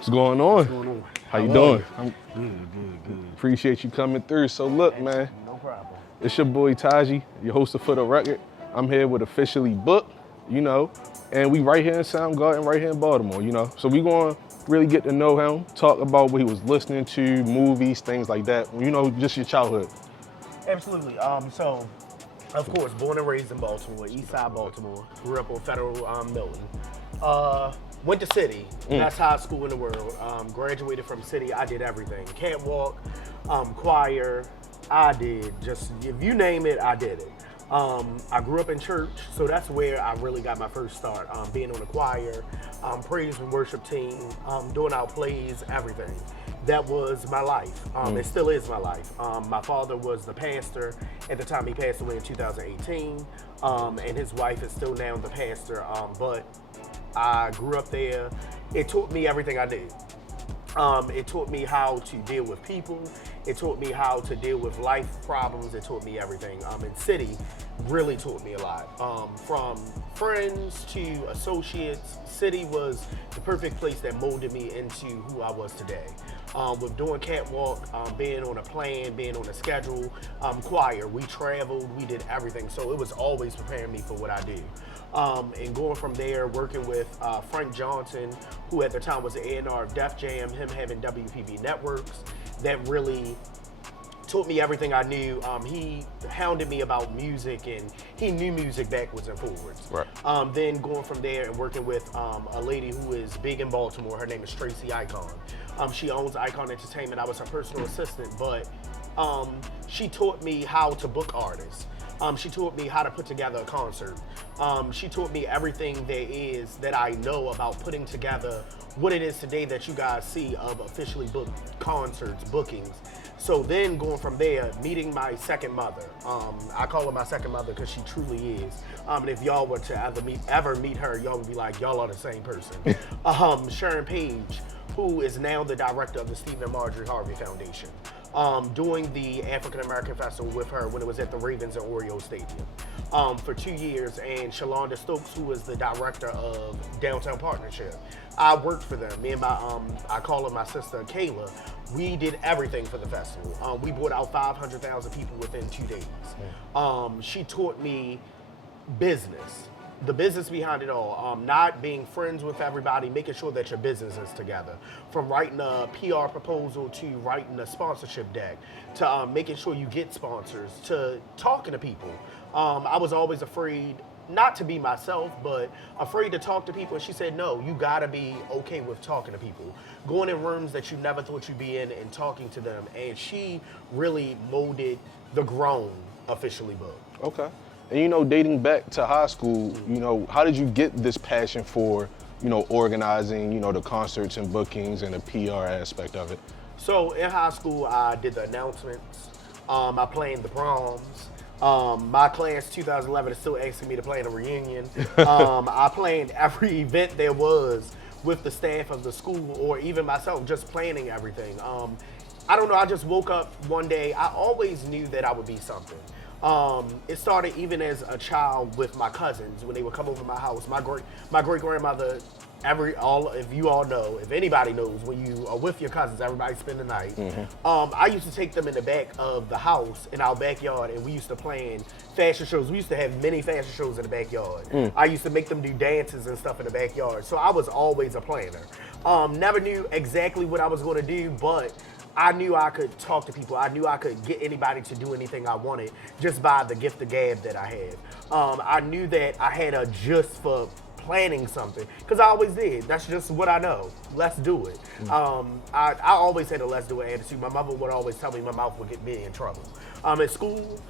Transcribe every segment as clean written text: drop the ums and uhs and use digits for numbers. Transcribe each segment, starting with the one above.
What's going on? What's going on? How you doing? I'm good. Appreciate you coming through. So look, man, No problem. it's your boy Taji, your host of For the Record. I'm here with Officially Booked, and we right here in Soundgarden, right here in Baltimore, So we gonna really get to know him, talk about what he was listening to, movies, things like that, just your childhood. Absolutely. So, of course, born and raised in Baltimore, East Side Baltimore. Grew up on Federal Milton. Went to City, best high school in the world. Graduated from City, I did everything. Catwalk, choir, I did just, if you name it, I did it. I grew up in church, so that's where I really got my first start, being on the choir, praise and worship team, doing our plays, everything. That was my life. It still is my life. My father was the pastor at the time. He passed away in 2018, and his wife is still now the pastor, but I grew up there. It taught me everything I did. It taught me how to deal with people. It taught me how to deal with life problems. It taught me everything. And City really taught me a lot. From friends to associates, City was the perfect place that molded me into who I was today. With doing Catwalk, being on a plan, being on a schedule, choir, we traveled, we did everything. So it was always preparing me for what I do. And going from there, working with Frank Johnson, who at the time was the A&R of Def Jam, him having WPB Networks, that really taught me everything I knew. He hounded me about music, and he knew music backwards and forwards. Right. Then going from there and working with a lady who is big in Baltimore. Her name is Tracy Icon. She owns Icon Entertainment. I was her personal assistant, but she taught me how to book artists. She taught me how to put together a concert. She taught me everything there is that I know about putting together what it is today that you guys see of officially booked concerts, bookings. So then going from there, meeting my second mother. I call her my second mother because she truly is. And if y'all were to ever meet her, y'all would be like, y'all are the same person. Sharon Page, who is now the director of the Stephen Marjorie Harvey Foundation. Doing the African American Festival with her when it was at the Ravens and Oreo Stadium for 2 years, and Shalonda Stokes, who was the director of Downtown Partnership. I worked for them. Me and I call her my sister Kayla. We did everything for the festival. We brought out 500,000 people within 2 days. She taught me business. The business behind it all, not being friends with everybody, making sure that your business is together. From writing a PR proposal to writing a sponsorship deck, to making sure you get sponsors, to talking to people. I was always afraid, not to be myself, but afraid to talk to people. And she said, no, you gotta be okay with talking to people. Going in rooms that you never thought you'd be in and talking to them. And she really molded the grown Officially Booked. Okay. And dating back to high school, how did you get this passion for, organizing, the concerts and bookings and the PR aspect of it? So in high school, I did the announcements. I planned the proms. My class 2011 is still asking me to plan a reunion. I planned every event there was with the staff of the school, or even myself, just planning everything. I don't know, I just woke up one day. I always knew that I would be something. It started even as a child with my cousins when they would come over my house. My great grandmother, if you all know, if anybody knows, when you are with your cousins, everybody spend the night. I used to take them in the back of the house in our backyard, and we used to plan fashion shows. We used to have many fashion shows in the backyard. I used to make them do dances and stuff in the backyard. So I was always a planner. Never knew exactly what I was going to do, but I knew I could talk to people. I knew I could get anybody to do anything I wanted just by the gift of gab that I had. I knew that I had a just for planning something, because I always did. That's just what I know. Let's do it. I always had a let's do it attitude. My mother would always tell me my mouth would get me in trouble. At school,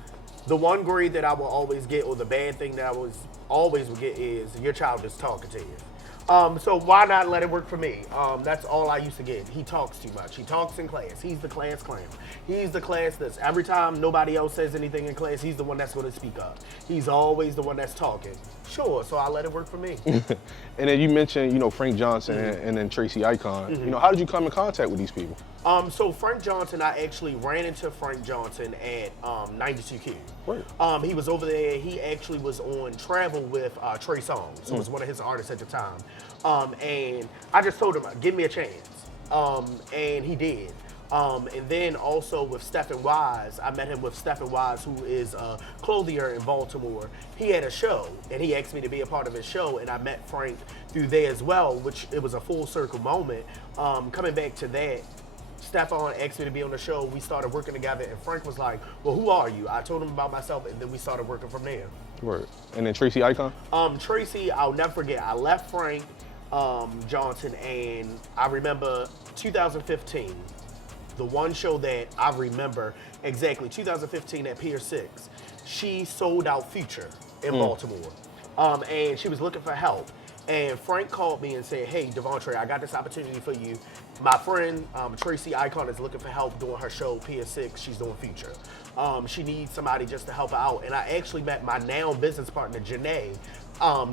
the one grade that I will always get, or the bad thing that I was always would get, is your child is talking to you. So why not let it work for me? That's all I used to get. He talks too much. He talks in class. He's the class clown. He's the class that's, every time nobody else says anything in class, he's the one that's going to speak up. He's always the one that's talking. Sure, so I let it work for me. And then you mentioned, Frank Johnson and then Tracy Icon. How did you come in contact with these people? So Frank Johnson, I actually ran into Frank Johnson at 92Q. Right. He was over there. He actually was on Travel with Trey Songz, who was one of his artists at the time. And I just told him, give me a chance. And he did. And then also with Stephen Wise, I met him with Stephen Wise, who is a clothier in Baltimore. He had a show, and he asked me to be a part of his show, and I met Frank through there as well, which it was a full circle moment. Coming back to that, Stefan asked me to be on the show. We started working together, and Frank was like, well, who are you? I told him about myself, and then we started working from there. Word. And then Tracy Icon? Tracy, I'll never forget. I left Frank Johnson, and I remember 2015. The one show that I remember exactly, 2015 at Pier 6, she sold out Future in Baltimore. And she was looking for help. And Frank called me and said, hey, Devontre, I got this opportunity for you. My friend, Tracy Icon, is looking for help doing her show, Pier 6. She's doing Future. She needs somebody just to help her out. And I actually met my now business partner, Janae,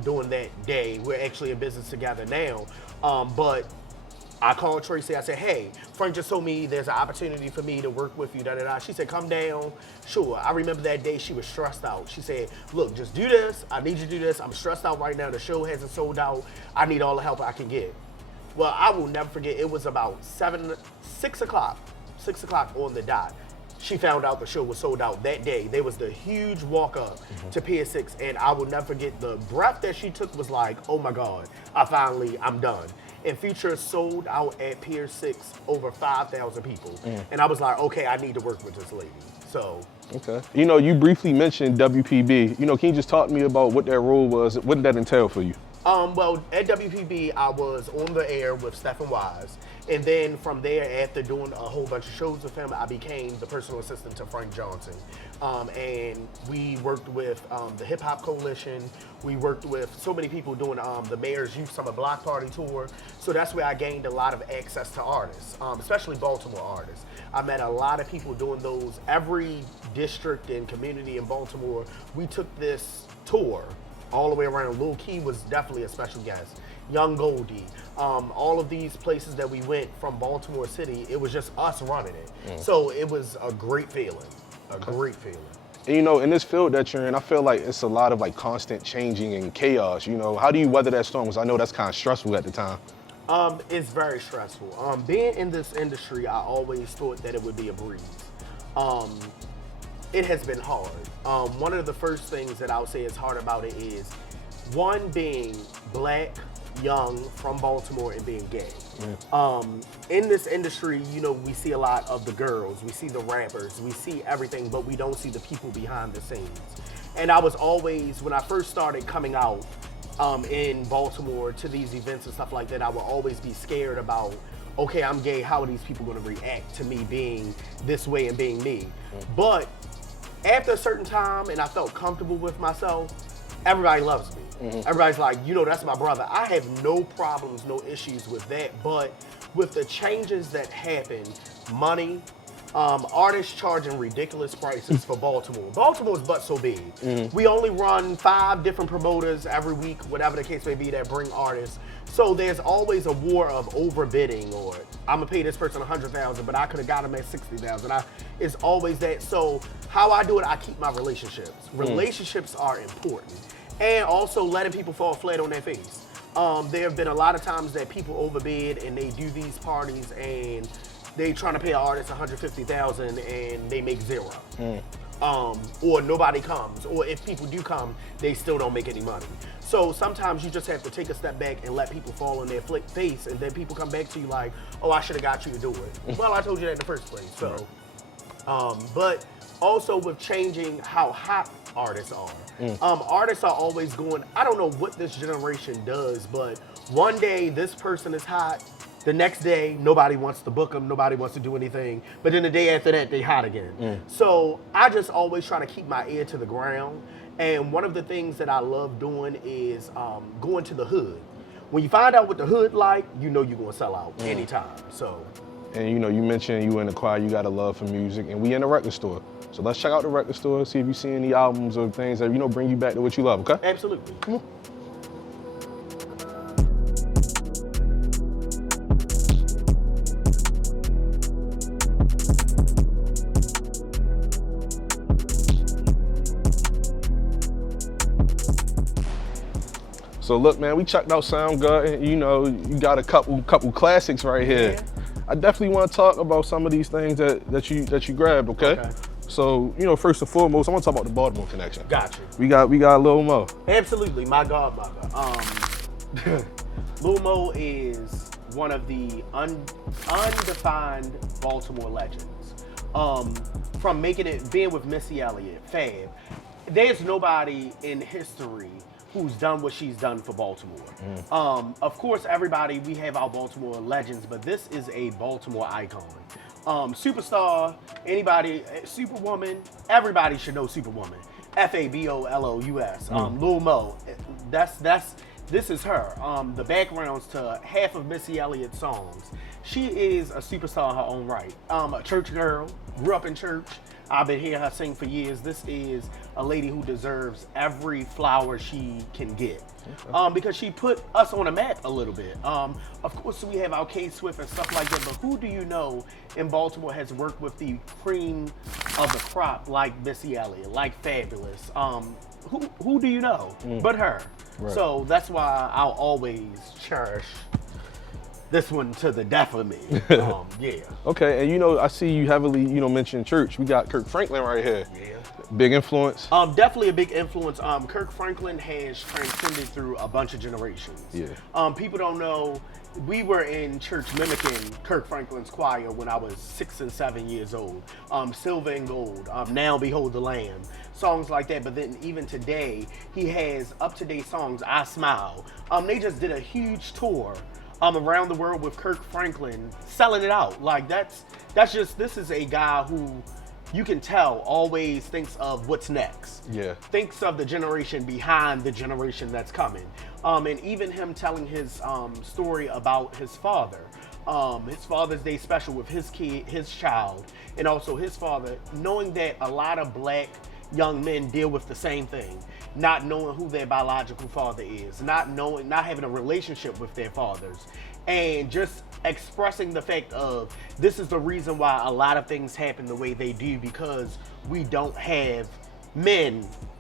during that day. We're actually in business together now. But I called Tracy. I said, hey, Frank just told me there's an opportunity for me to work with you, da-da-da. She said, come down. Sure. I remember that day she was stressed out. She said, look, just do this. I need you to do this. I'm stressed out right now. The show hasn't sold out. I need all the help I can get. Well, I will never forget. It was about 6 o'clock on the dot. She found out the show was sold out that day. There was the huge walk up to Pier 6, and I will never forget the breath that she took was like, oh my God, I'm done. And Future sold out at Pier 6 over 5,000 people. And I was like, okay, I need to work with this lady. So. Okay. You know, you briefly mentioned WPB. You know, can you just talk to me about what that role was? What did that entail for you? Well, at WPB, I was on the air with Stephen Wise. And then from there, after doing a whole bunch of shows with him, I became the personal assistant to Frank Johnson. And we worked with the Hip Hop Coalition. We worked with so many people doing the Mayor's Youth Summer Block Party Tour. So that's where I gained a lot of access to artists, especially Baltimore artists. I met a lot of people doing those. Every district and community in Baltimore, we took this tour all the way around. Lil Key was definitely a special guest. Young Goldie, all of these places that we went from Baltimore City, it was just us running it. So it was a great feeling, great feeling. And you know, in this field that you're in, I feel like it's a lot of like constant changing and chaos. You know, how do you weather that storm? Because I know that's kind of stressful at the time. It's very stressful. Being in this industry, I always thought that it would be a breeze. It has been hard. One of the first things that I would say is hard about it is, one, being black, young, from Baltimore, and being gay. In this industry, you know, we see a lot of the girls, we see the rappers, we see everything, but we don't see the people behind the scenes. And I was always, when I first started coming out in Baltimore to these events and stuff like that, I would always be scared about, okay, I'm gay, how are these people gonna react to me being this way and being me? But after a certain time, and I felt comfortable with myself, everybody loves me. Everybody's like, you know, that's my brother. I have no problems, no issues with that. But with the changes that happen, money, artists charging ridiculous prices for Baltimore. Baltimore's but so big. We only run 5 different promoters every week, whatever the case may be, that bring artists. So there's always a war of overbidding, or I'm gonna pay this person $100,000, but I could have got him at $60,000. It's always that. So how I do it, I keep my relationships. Relationships are important. And also letting people fall flat on their face. There have been a lot of times that people overbid and they do these parties and they trying to pay an artist $150,000 and they make zero. Or nobody comes. Or if people do come, they still don't make any money. So sometimes you just have to take a step back and let people fall on their face, and then people come back to you like, oh, I should have got you to do it. Well, I told you that in the first place. So, but also with changing how hot artists are. Artists are always going, I don't know what this generation does, but one day this person is hot, the next day nobody wants to book them, nobody wants to do anything, but then the day after that they hot again. So I just always try to keep my ear to the ground, and one of the things that I love doing is going to the hood. When you find out what the hood like, you know you're gonna sell out anytime. So. And you know, you mentioned you in the choir, you got a love for music, and we in the record store. So let's check out the record store, see if you see any albums or things that, you know, bring you back to what you love, okay? Absolutely. Come on. So look, man, we checked out Soundgarden. You know, you got a couple classics right here. I definitely want to talk about some of these things that you grabbed. Okay. So, first and foremost, I want to talk about the Baltimore connection. Gotcha. We got Lil Mo. Absolutely, my godmother. Lil Mo is one of the undefined Baltimore legends. From being with Missy Elliott, Fab. There's nobody in history who's done what she's done for Baltimore. Of course, we have our Baltimore legends, but this is a Baltimore icon. Superstar, anybody, Superwoman, everybody should know Superwoman. Fabolous. Lil Mo, this is her. The backgrounds to half of Missy Elliott's songs. She is a superstar in her own right. A church girl, grew up in church. I've been hearing her sing for years. This is a lady who deserves every flower she can get. Because she put us on a map a little bit. Of course, we have our K-Swift and stuff like that, but who do you know in Baltimore has worked with the cream of the crop like Missy Elliott, like Fabulous? Who do you know but her? Right. So that's why I'll always cherish this one to the death of me. Yeah. Okay, and I see you heavily, mentioned church. We got Kirk Franklin right here. Yeah. Big influence. Definitely a big influence. Kirk Franklin has transcended through a bunch of generations. Yeah. People don't know, we were in church mimicking Kirk Franklin's choir when I was 6 and 7 years old. Silver and Gold, Now Behold the Lamb, songs like that. But then even today, he has up-to-date songs, I Smile. They just did a huge tour around the world with Kirk Franklin, selling it out. Like this is a guy who you can tell always thinks of what's next. Yeah. Thinks of the generation behind the generation that's coming. And even him telling his story about his father. His Father's Day special with his kid, his child, and also his father, knowing that a lot of black young men deal with the same thing. Not knowing who their biological father is, not having a relationship with their fathers, and just expressing the fact of this is the reason why a lot of things happen the way they do, because we don't have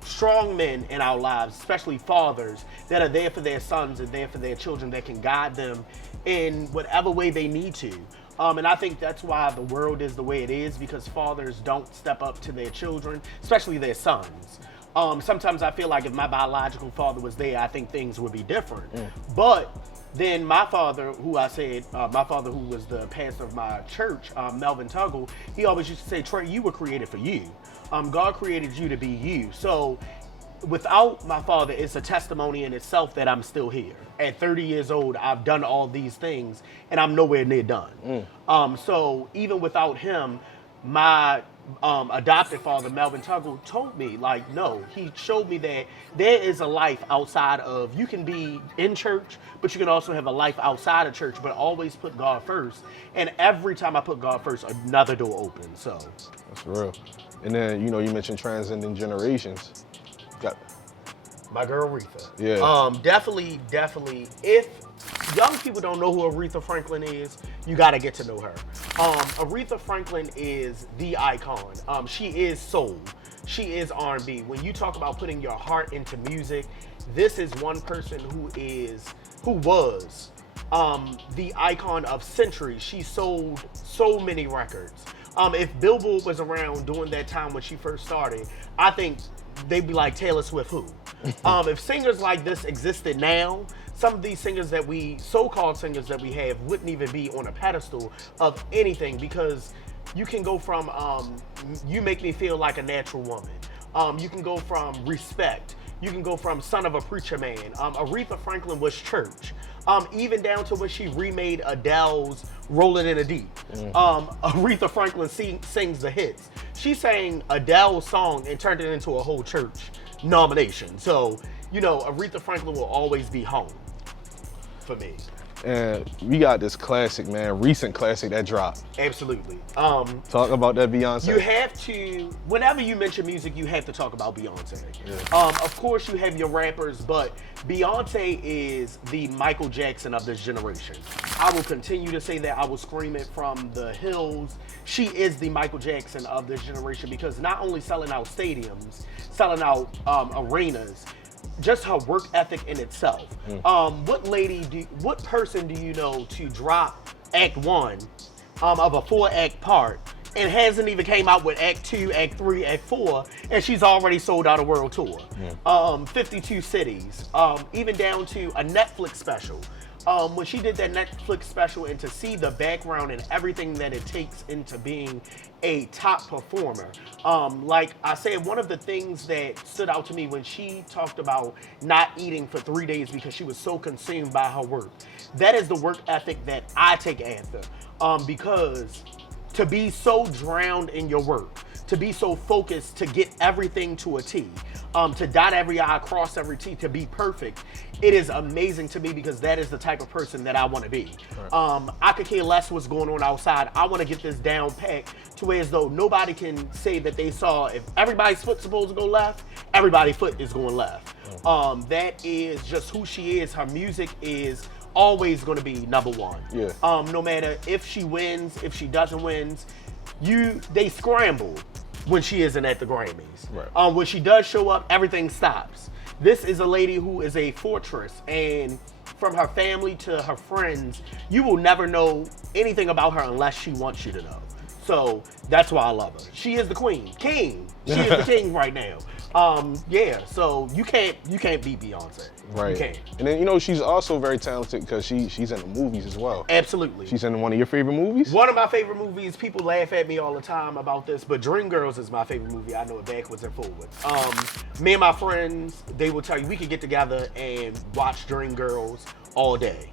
strong men in our lives, especially fathers, that are there for their sons and there for their children, that can guide them in whatever way they need to. And I think that's why the world is the way it is, because fathers don't step up to their children, especially their sons. Sometimes I feel like if my biological father was there, I think things would be different. But then my father, who was the pastor of my church, Melvin Tuggle, he always used to say, Trey, you were created for you. God created you to be you. So without my father, it's a testimony in itself that I'm still here. At 30 years old, I've done all these things, and I'm nowhere near done. So even without him, my adopted father, Melvin Tuggle, told me, no, he showed me that there is a life outside of, you can be in church, but you can also have a life outside of church, but always put God first. And every time I put God first, another door opens. So that's real. And then, you mentioned transcending generations. Got my girl Aretha. Yeah. Definitely. If young people don't know who Aretha Franklin is, you got to get to know her. Aretha Franklin is the icon. She is soul. She is R&B. When you talk about putting your heart into music, this is one person who was the icon of centuries. She sold so many records. If Billboard was around during that time when she first started, I think they'd be like, Taylor Swift who? If singers like this existed now, some of these singers so-called singers that we have wouldn't even be on a pedestal of anything, because you can go from, You Make Me Feel Like a Natural Woman. You can go from Respect. You can go from Son of a Preacher Man. Aretha Franklin was church. Even down to when she remade Adele's Rollin' in the Deep. Aretha Franklin sings the hits. She sang Adele's song and turned it into a whole church nomination. So, Aretha Franklin will always be home for me. And we got this classic, man, recent classic that dropped. Absolutely. Talk about that Beyonce. You have to, whenever you mention music, you have to talk about Beyonce. Yeah. Of course, you have your rappers, but Beyonce is the Michael Jackson of this generation. I will continue to say that. I will scream it from the hills. She is the Michael Jackson of this generation, because not only selling out stadiums, selling out arenas, just her work ethic in itself. What person do you know to drop Act 1 of a 4-act part, and hasn't even came out with Act 2, Act 3, Act 4, and she's already sold out a world tour. 52 cities, even down to a Netflix special. When she did that Netflix special, and to see the background and everything that it takes into being a top performer. Like I said, one of the things that stood out to me when she talked about not eating for 3 days because she was so consumed by her work. That is the work ethic that I take after. Because to be so drowned in your work, to be so focused to get everything to a T, to dot every I, cross every T, to be perfect, it is amazing to me because that is the type of person that I want to be. Right. I could care less what's going on outside. I want to get this down packed to where as though nobody can say that they saw, if everybody's foot's supposed to go left, everybody's foot is going left. That is just who she is. Her music is always going to be number one. Yeah. No matter if she wins, if she doesn't win, they scramble when she isn't at the Grammys. Right. When she does show up, everything stops. This is a lady who is a fortress, and from her family to her friends, you will never know anything about her unless she wants you to know. So that's why I love her. She is the queen. King. She is the king right now. Yeah, so you can't beat Beyonce. Right. You can't. And then, she's also very talented because she's in the movies as well. Absolutely. She's in one of your favorite movies? One of my favorite movies. People laugh at me all the time about this, but Dreamgirls is my favorite movie. I know it backwards and forwards. Me and my friends, they will tell you, we could get together and watch Dreamgirls all day.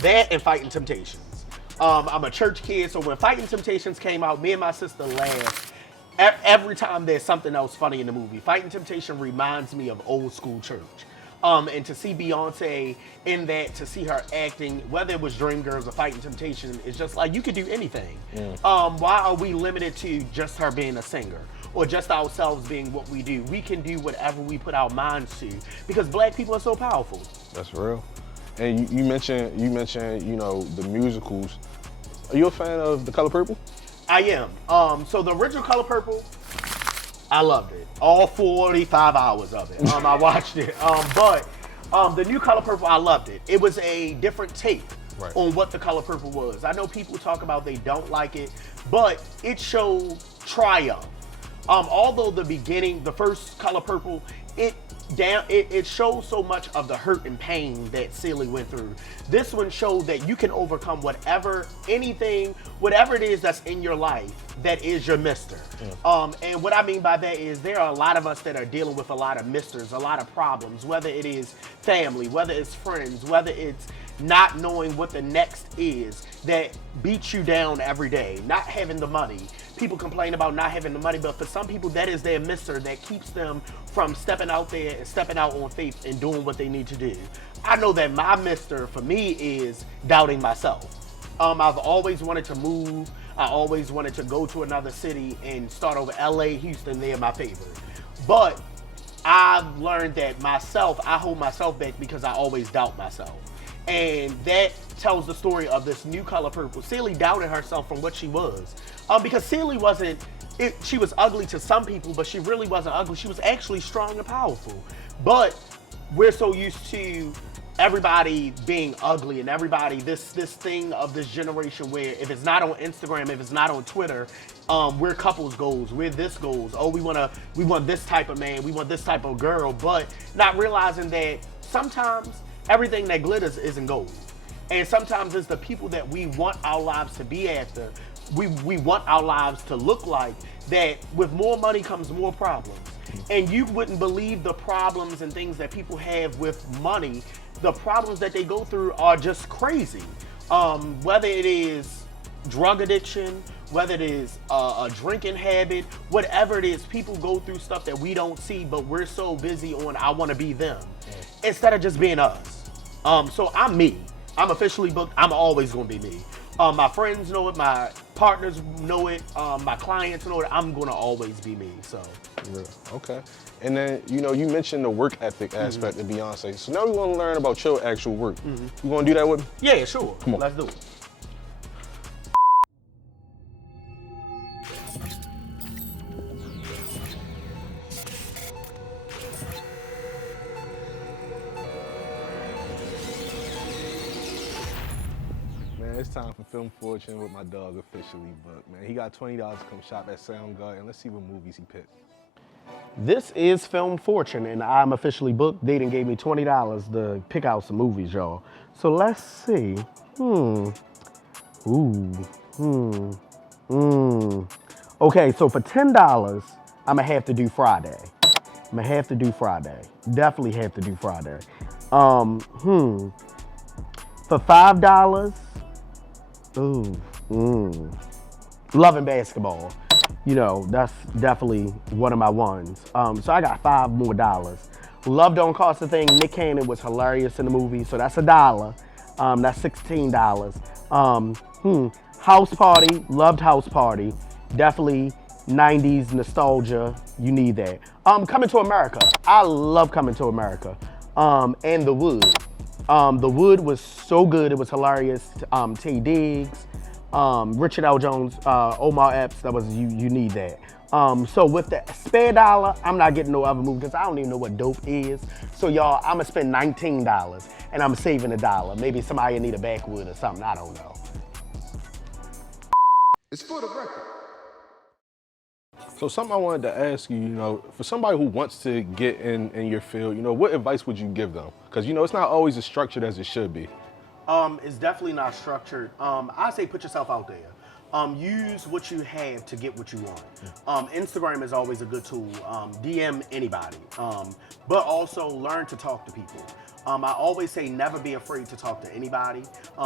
That and Fighting Temptations. I'm a church kid, so when Fighting Temptations came out, me and my sister laughed every time there's something else funny in the movie. Fighting Temptation reminds me of old school church. And to see Beyonce in that, to see her acting, whether it was Dreamgirls or Fighting Temptation, it's just like, you could do anything. Why are we limited to just her being a singer? Or just ourselves being what we do? We can do whatever we put our minds to, because black people are so powerful. That's real. And you mentioned, the musicals. Are you a fan of The Color Purple? I am. So the original Color Purple, I loved it. All 45 hours of it. I watched it. But the new Color Purple, I loved it. It was a different take on what the Color Purple was. I know people talk about they don't like it, but it showed triumph. Although the first Color Purple, it shows so much of the hurt and pain that Celie went through. This one showed that you can overcome whatever it is that's in your life that is your mister. And what I mean by that is there are a lot of us that are dealing with a lot of misters, a lot of problems, whether it is family, whether it's friends, whether it's not knowing what the next is that beats you down every day, not having the money. People complain about not having the money, but for some people that is their mister that keeps them from stepping out there and stepping out on faith and doing what they need to do. I know that my mister for me is doubting myself. I've always wanted to move. I always wanted to go to another city and start over. LA, Houston, they're my favorite. But I've learned that I hold myself back because I always doubt myself. And that tells the story of this new Color Purple. Celie doubted herself from what she was. Because Celie she was ugly to some people, but she really wasn't ugly. She was actually strong and powerful. But we're so used to everybody being ugly and everybody, this thing of this generation where if it's not on Instagram, if it's not on Twitter, we're couples goals, we're this goals. Oh, we want this type of man, we want this type of girl, but not realizing that sometimes everything that glitters isn't gold. And sometimes it's the people that we want our lives to be after, we want our lives to look like, that with more money comes more problems. And you wouldn't believe the problems and things that people have with money. The problems that they go through are just crazy. Whether it is drug addiction, whether it is a drinking habit, whatever it is, people go through stuff that we don't see, but we're so busy on I want to be them instead of just being us. So I'm me. I'm officially booked. I'm always going to be me. My friends know it. My partners know it. My clients know it. I'm going to always be me. So. Yeah. Okay. And then, you mentioned the work ethic aspect of Beyonce. So now we want to learn about your actual work. You want to do that with me? Yeah, sure. Come on. Let's do it. Man, it's time for Film Fortune with my dog officially booked, man. He got $20 to come shop at Soundgarden. Let's see what movies he picked. This is Film Fortune, and I'm officially booked. They done gave me $20 to pick out some movies, y'all. So let's see. Okay, so for $10, I'm gonna have to do Friday. Definitely have to do Friday. For $5, Love and Basketball. You know, that's definitely one of my ones. So I got $5 more. Love Don't Cost a Thing. Nick Cannon was hilarious in the movie, so that's $1. That's $16. House Party, loved House Party. Definitely 90s nostalgia, you need that. Coming to America, I love Coming to America. And The Wood. The Wood was so good, it was hilarious. Tay Diggs, Richard L. Jones, Omar Epps, that was, you need that. So with the spare $1, I'm not getting no other movie because I don't even know what dope is. So y'all, I'm gonna spend $19 and I'm saving $1. Maybe somebody need a backwood or something, I don't know. It's for the record. So something I wanted to ask you, you know, for somebody who wants to get in your field, you know, what advice would you give them? Because, you know, it's not always as structured as it should be. It's definitely not structured. I say put yourself out there. Use what you have to get what you want. Instagram is always a good tool. DM anybody. But also learn to talk to people. I always say never be afraid to talk to anybody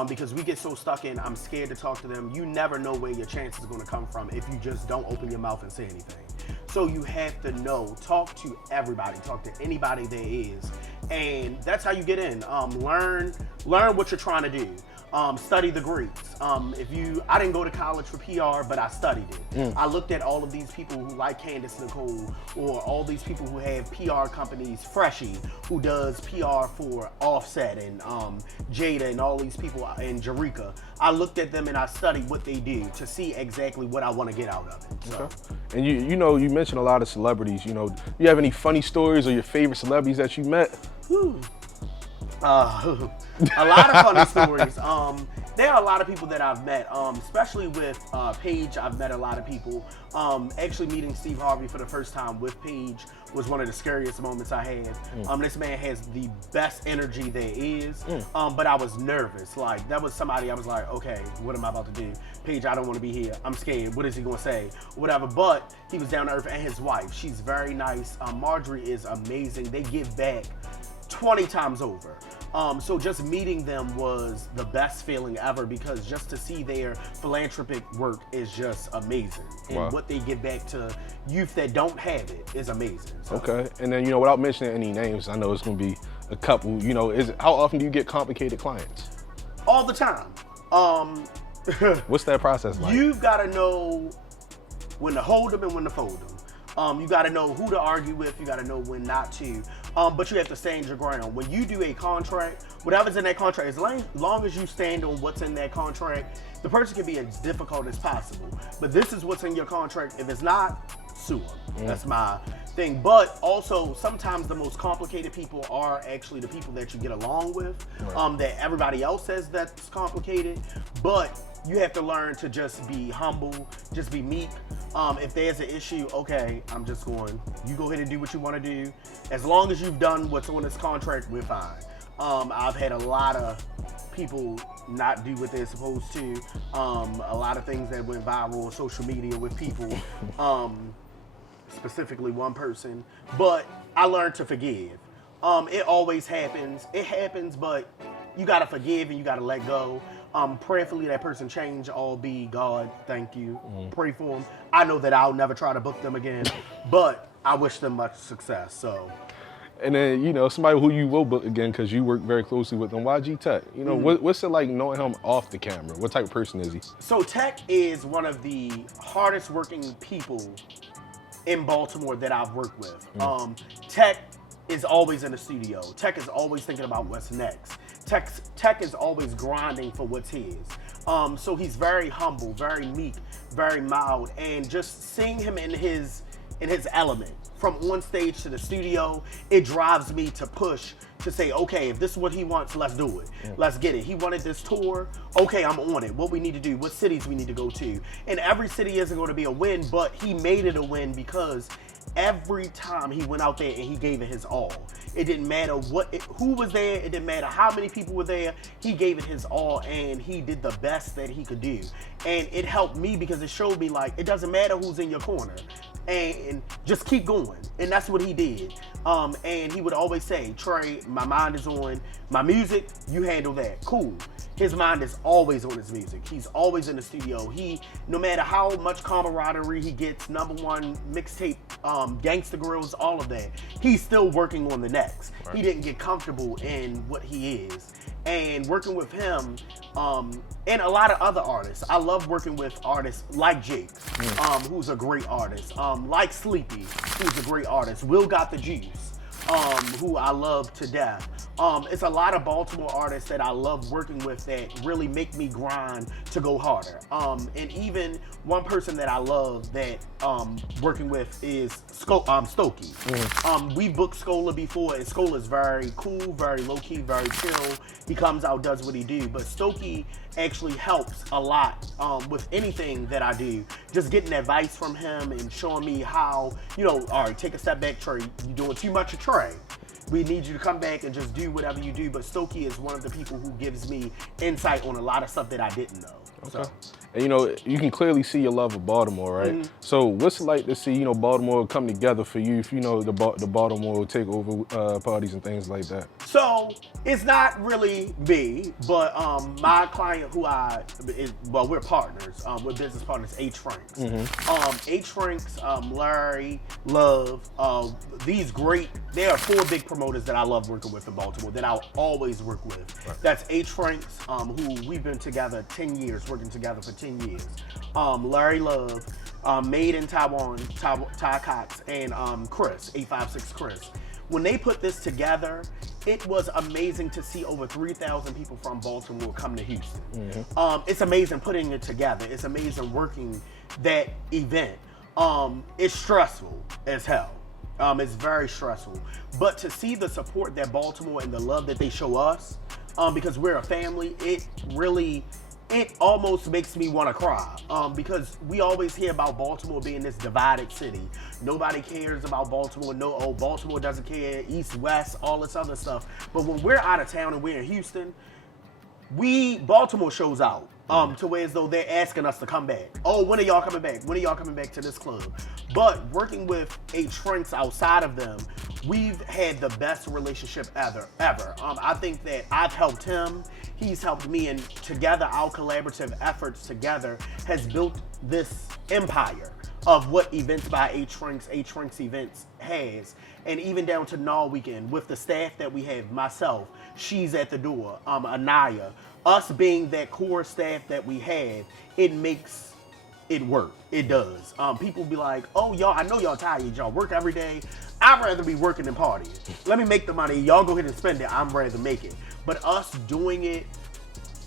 because we get so stuck in I'm scared to talk to them. You never know where your chance is going to come from if you just don't open your mouth and say anything. So you have to know, talk to everybody, talk to anybody there is. And that's how you get in. Learn what you're trying to do. Study the Greeks. I didn't go to college for PR, but I studied it. I looked at all of these people who like Candace Nicole, or all these people who have PR companies, Freshie, who does PR for Offset, and Jada, and all these people, and Jerika. I looked at them and I studied what they do to see exactly what I want to get out of it. So. Okay. And you know, you mentioned a lot of celebrities. You know, you have any funny stories or your favorite celebrities that you met? A lot of funny stories. There are a lot of people that I've met, especially with Paige. I've met a lot of people. Actually meeting Steve Harvey for the first time with Paige was one of the scariest moments I had. This man has the best energy there is, but I was nervous. Like, that was somebody I was like, okay, what am I about to do? Paige, I don't want to be here. I'm scared. What is he going to say? Whatever. But he was down to earth, and his wife, she's very nice. Marjorie is amazing. They give back 20 times over. So just meeting them was the best feeling ever because just to see their philanthropic work is just amazing. And what they give back to youth that don't have it is amazing. So. Okay. And then, you know, without mentioning any names, I know it's going to be a couple, you know, how often do you get complicated clients? All the time. What's that process like? You've got to know when to hold them and when to fold them. You got to know who to argue with. You got to know when not to. But you have to stand your ground. When you do a contract, whatever's in that contract, as long as you stand on what's in that contract, the person can be as difficult as possible. But this is what's in your contract. If it's not, sue them. That's my thing. But also, sometimes the most complicated people are actually the people that you get along with, that everybody else says that's complicated. But you have to learn to just be humble, just be meek. If there's an issue, okay, I'm just going, you go ahead and do what you want to do. As long as you've done what's on this contract, we're fine. I've had a lot of people not do what they're supposed to. A lot of things that went viral on social media with people, specifically one person. But I learned to forgive. It always happens. It happens, but you got to forgive and you got to let go. Prayerfully that person change, all be God, thank you. Pray for them. I know that I'll never try to book them again, but I wish them much success, so. And then, you know, somebody who you will book again because you work very closely with them, YG Tech. You know, what's it like knowing him off the camera? What type of person is he? So Tech is one of the hardest working people in Baltimore that I've worked with. Tech is always in the studio. Tech is always thinking about what's next. Tech is always grinding for what's his. So he's very humble, very meek, very mild, and just seeing him in his element, from on stage to the studio, it drives me to push to say, okay, if this is what he wants, let's do it. Let's get it. He wanted this tour. Okay, I'm on it. What we need to do, what cities we need to go to. And every city isn't going to be a win, but he made it a win because every time he went out there and he gave it his all. It didn't matter who was there. It didn't matter how many people were there. He gave it his all, and he did the best that he could do. And it helped me because it showed me, like, it doesn't matter who's in your corner, and just keep going. And that's what he did. And he would always say, Trey, my mind is on my music. You handle that. Cool. His mind is always on his music. He's always in the studio. No matter how much camaraderie he gets, #1 mixtape, Gangsta Grills, all of that, he's still working on the next. Right. He didn't get comfortable in what he is. And working with him, and a lot of other artists. I love working with artists like Jake, who's a great artist. Like Sleepy, who's a great artist. Will Got the Juice, who I love to death. It's a lot of Baltimore artists that I love working with that really make me grind to go harder. And even one person that I love that working with is Stokey. We booked Scola before, and Scola's very cool, very low-key, very chill. He comes out, does what he do. But Stokey actually helps a lot with anything that I do. Just getting advice from him and showing me how, all right, take a step back, Trey. You're doing too much of Trey. We need you to come back and just do whatever you do. But Stokey is one of the people who gives me insight on a lot of stuff that I didn't know. Okay. So. And you can clearly see your love of Baltimore, right? So what's it like to see, Baltimore come together for you, if the Baltimore takeover parties and things like that? So it's not really me, but my client we're partners. We're business partners, H. Franks. H. Franks, Larry, Love, there are 4 big promoters that I love working with in Baltimore that I'll always work with. Right. That's H. Franks, who we've been together 10 years, working together for 10 years. Larry Love, Made in Taiwan, Ty Cox, and Chris, 856 Chris. When they put this together, it was amazing to see over 3,000 people from Baltimore come to Houston. It's amazing putting it together. It's amazing working that event. It's stressful as hell. It's very stressful. But to see the support that Baltimore and the love that they show us, because we're a family, it almost makes me want to cry, because we always hear about Baltimore being this divided city. Nobody cares about Baltimore. Baltimore doesn't care, East, West, all this other stuff. But when we're out of town and we're in Houston, Baltimore shows out. To where as though they're asking us to come back. Oh, when are y'all coming back? When are y'all coming back to this club? But working with H. Franks outside of them, we've had the best relationship ever. I think that I've helped him, he's helped me, and together our collaborative efforts together has built this empire of what Events by H. Franks Events has. And even down to Gnaw Weekend, with the staff that we have, myself, she's at the door, Anaya, us being that core staff that we have, it makes it work. It does. People be like, oh, y'all, I know y'all tired. Y'all work every day. I'd rather be working than partying. Let me make the money. Y'all go ahead and spend it. I'm rather make it. But us doing it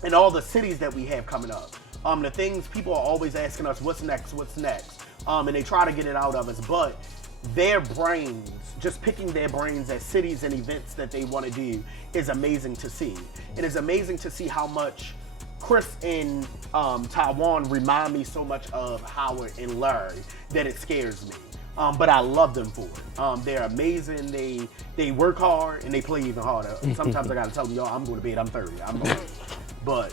in all the cities that we have coming up, the things people are always asking us, what's next? And they try to get it out of us. But their brains, just picking their brains at cities and events that they want to do is amazing to see. It is amazing to see how much Chris in Taiwan remind me so much of Howard and Larry that it scares me. But I love them for it. They're amazing. They work hard and they play even harder. Sometimes I gotta tell them, y'all, I'm going to bed. I'm 30. I'm going. But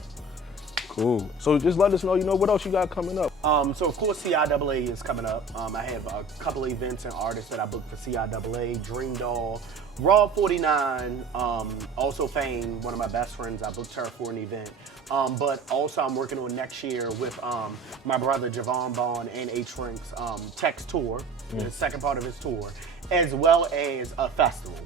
cool. So just let us know, what else you got coming up? So of course CIAA is coming up. I have a couple of events and artists that I booked for CIAA, Dream Doll, Raw 49, also Fame, one of my best friends. I booked her for an event. But also I'm working on next year with my brother Javon Bond and H. Franks Tex Tour, the second part of his tour, as well as a festival.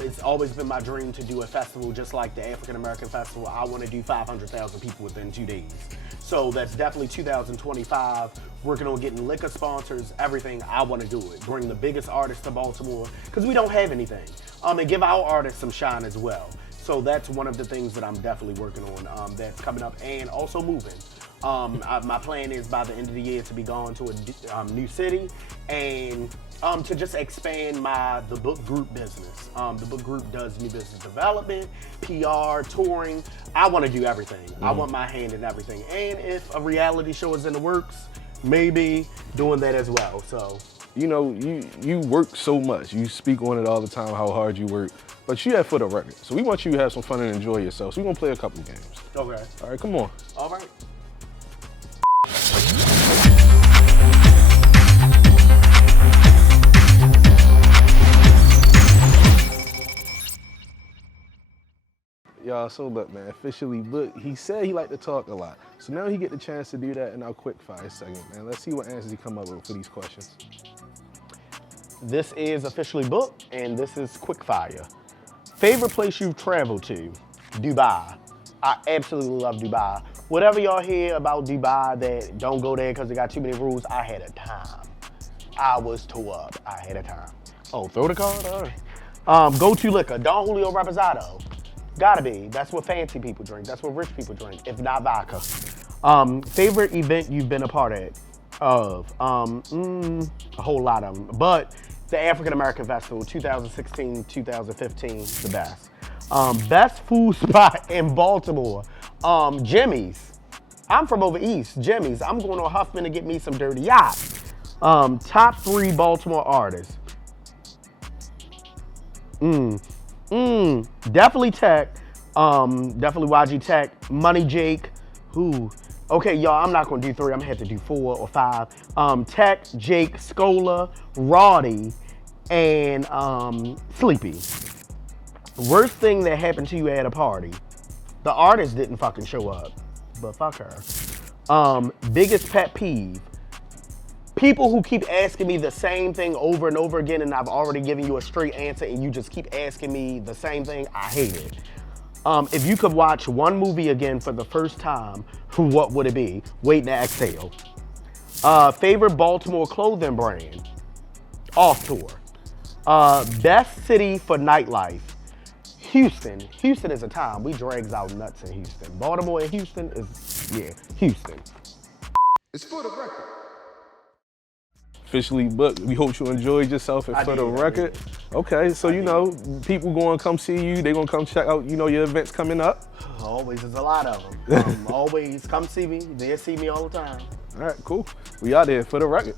It's always been my dream to do a festival just like the African American Festival. I want to do 500,000 people within 2 days. So that's definitely 2025. Working on getting liquor sponsors, everything. I want to do it. Bring the biggest artists to Baltimore because we don't have anything. And give our artists some shine as well. So that's one of the things that I'm definitely working on that's coming up, and also moving. My plan is by the end of the year to be gone to a new city and To just expand the book group business. The book group does new business development, PR, touring. I want to do everything. I want my hand in everything. And if a reality show is in the works, maybe doing that as well. So, you know, you work so much. You speak on it all the time, how hard you work. But you have For the Record. So we want you to have some fun and enjoy yourself. So we're going to play a couple games. okay. All right, come on. All right. Y'all, so look, man, officially booked. He said he liked to talk a lot. So now he get the chance to do that in our quick fire segment, man. Let's see what answers he come up with for these questions. This is officially booked, and this is quick fire. Favorite place you've traveled to? Dubai. I absolutely love Dubai. Whatever y'all hear about Dubai that don't go there because they got too many rules, I had a time. I was tore up. I had a time. Oh, throw the card? All right. Go-to liquor, Don Julio Reposado. Gotta be. That's what fancy people drink. That's what rich people drink, if not vodka. Favorite event you've been a part of? A whole lot of them. But the African American Festival, 2016, 2015, the best. Best food spot in Baltimore, Jimmy's. I'm from over east, Jimmy's. I'm going to Huffman to get me some dirty yacht. Top 3 Baltimore artists. Definitely Tech, definitely YG Tech, Money Jake, who, okay, y'all, I'm not gonna do 3, I'm gonna have to do 4 or 5. Tech, Jake, Scola, Roddy, and Sleepy. Worst thing that happened to you at a party, the artist didn't fucking show up, but fuck her. Biggest pet peeve, people who keep asking me the same thing over and over again, and I've already given you a straight answer and you just keep asking me the same thing, I hate it. If you could watch one movie again for the first time, what would it be? Wait to Exhale. Favorite Baltimore clothing brand? Off Tour. Best city for nightlife? Houston. Houston is a time. We drags out nuts in Houston. Baltimore and Houston is, yeah, Houston. It's For the Record. Officially booked. We hope you enjoyed yourself at For the Record. Okay, so you know, people gonna come see you. They gonna come check out, you know, your events coming up. Always, there's a lot of them. Always come see me. They see me all the time. All right, cool. We out there For the Record.